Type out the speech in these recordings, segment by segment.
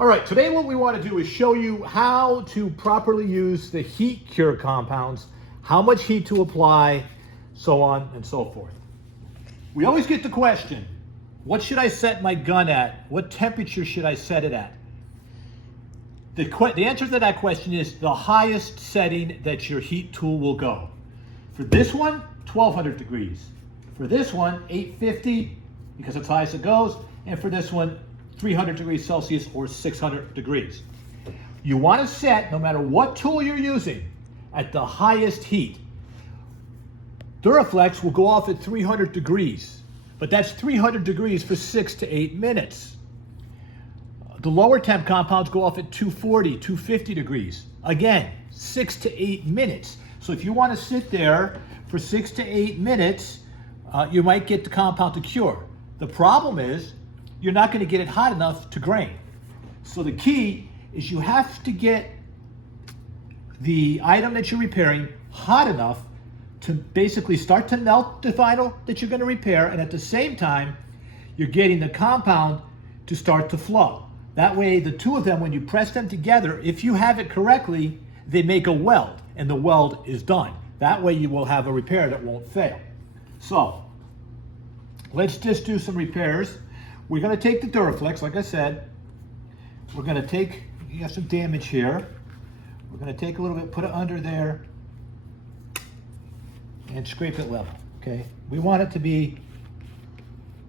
All right, today what we want to do is show you how to properly use the heat cure compounds, how much heat to apply, so on and so forth. We always get the question, what should I set my gun at? What temperature should I set it at? The answer to that question is the highest setting that your heat tool will go. For this one, 1200 degrees. For this one, 850, because it's highest it goes. And for this one, 300 degrees Celsius or 600 degrees. You want to set, no matter what tool you're using, at the highest heat. Duraflex will go off at 300 degrees, but that's 300 degrees for 6 to 8 minutes. The lower temp compounds go off at 240, 250 degrees. Again, 6 to 8 minutes. So if you want to sit there for 6 to 8 minutes, you might get the compound to cure. The problem is, you're not going to get it hot enough to grain. So the key is you have to get the item that you're repairing hot enough to basically start to melt the vinyl that you're going to repair, and at the same time, you're getting the compound to start to flow. That way, the two of them, when you press them together, if you have it correctly, they make a weld, and the weld is done. That way, you will have a repair that won't fail. So, let's just do some repairs. We're going to take the Duraflex, like I said. We're going to take, you have some damage here. We're going to take a little bit, put it under there, and scrape it level, okay? We want it to be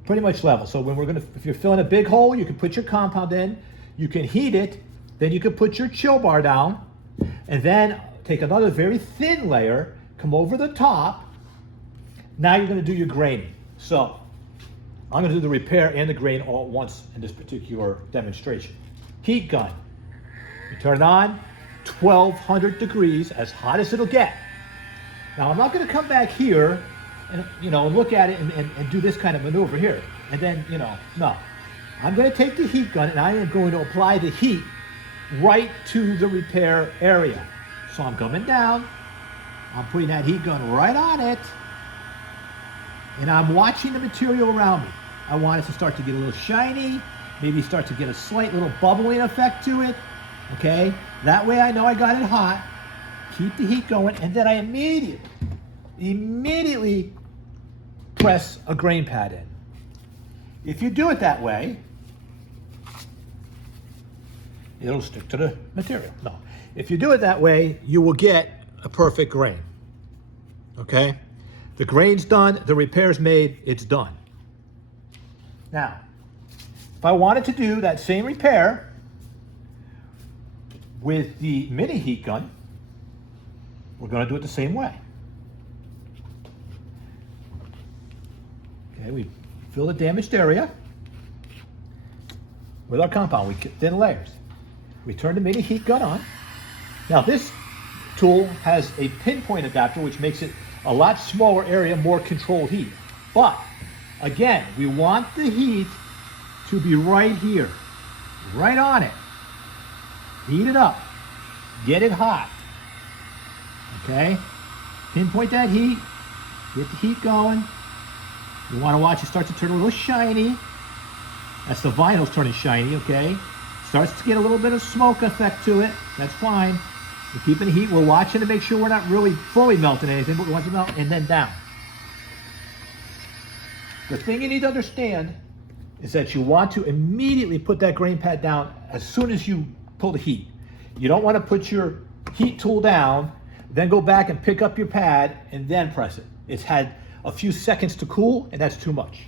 pretty much level. So when if you're filling a big hole, you can put your compound in, you can heat it, then you can put your chill bar down, and then take another very thin layer, come over the top. Now you're going to do your graining. So, I'm going to do the repair and the grain all at once in this particular demonstration. Heat gun. You turn it on, 1200 degrees, as hot as it'll get. Now I'm not going to come back here and look at it and do this kind of maneuver here. And then, no. I'm going to take the heat gun and I am going to apply the heat right to the repair area. So I'm coming down, I'm putting that heat gun right on it, and I'm watching the material around me. I want it to start to get a little shiny, maybe start to get a slight little bubbling effect to it, okay? That way I know I got it hot. Keep the heat going, and then I immediately press a grain pad in. If you do it that way, it'll stick to the material. No. If you do it that way, you will get a perfect grain, okay? The grain's done, the repair's made, it's done. Now, if I wanted to do that same repair with the mini heat gun, we're going to do it the same way. Okay, we fill the damaged area with our compound. We get thin layers. We turn the mini heat gun on. Now this tool has a pinpoint adapter, which makes it a lot smaller area, more controlled heat. But again, we want the heat to be right here, right on it. Heat it up, get it hot, okay? Pinpoint that heat, get the heat going. You want to watch it start to turn a little shiny. That's the vinyl's turning shiny, okay? Starts to get a little bit of smoke effect to it, that's fine. We're keeping the heat, we're watching to make sure we're not really fully melting anything, but we want to melt and then down. The thing you need to understand is that you want to immediately put that grain pad down as soon as you pull the heat. You don't want to put your heat tool down, then go back and pick up your pad and then press it. It's had a few seconds to cool, and that's too much.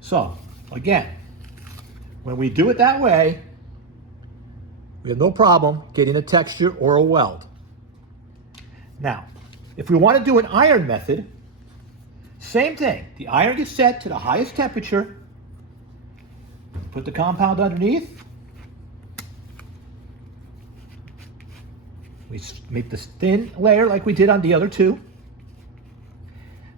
So, again, when we do it that way, we have no problem getting a texture or a weld. Now, if we want to do an iron method, same thing. The iron gets set to the highest temperature. Put the compound underneath. We make this thin layer like we did on the other two.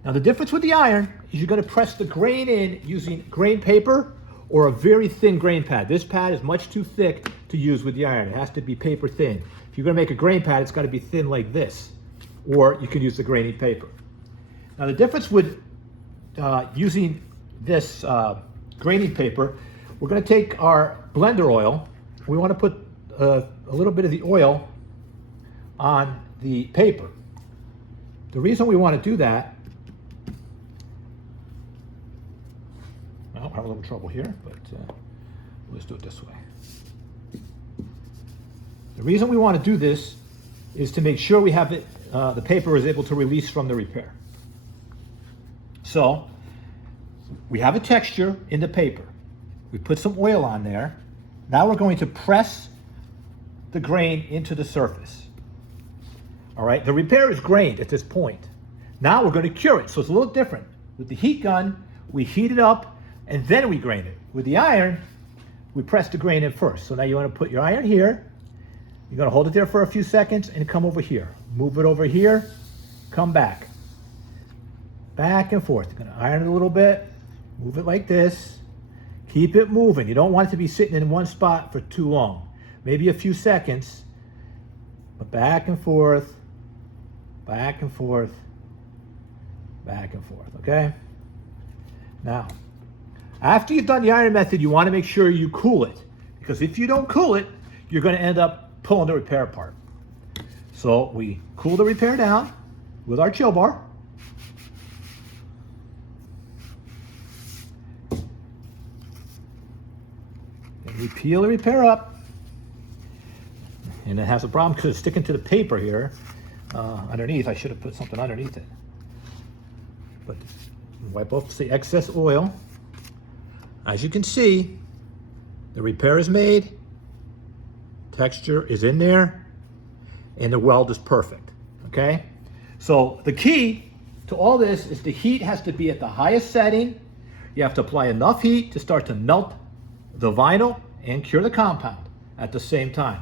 Now the difference with the iron is you're going to press the grain in using grain paper or a very thin grain pad. This pad is much too thick to use with the iron. It has to be paper thin. If you're going to make a grain pad, it's got to be thin like this, or you can use the graining paper. Now the difference with using this graining paper, we're going to take our blender oil we want to put a little bit of the oil on the paper. The reason we want to do that, well, I have a little trouble here, but let's do it this way. The reason we want to do this is to make sure we have it, the paper is able to release from the repair. So we have a texture in the paper. We put some oil on there. Now we're going to press the grain into the surface. All right, the repair is grained at this point. Now we're going to cure it, so it's a little different. With the heat gun, we heat it up and then we grain it. With the iron, we press the grain in first. So now you want to put your iron here. You're going to hold it there for a few seconds and come over here. Move it over here, come back. Back and forth. You're going to iron it a little bit, move it like this. Keep it moving. You don't want it to be sitting in one spot for too long. Maybe a few seconds, but back and forth, back and forth, back and forth, okay? Now, after you've done the iron method, you want to make sure you cool it, because if you don't cool it, you're going to end up pulling the repair apart. So we cool the repair down with our chill bar. And we peel the repair up. And it has a problem because it's sticking to the paper here. Underneath, I should have put something underneath it. But wipe off the excess oil. As you can see, the repair is made, texture is in there, and the weld is perfect, okay? So the key to all this is the heat has to be at the highest setting. You have to apply enough heat to start to melt the vinyl and cure the compound at the same time.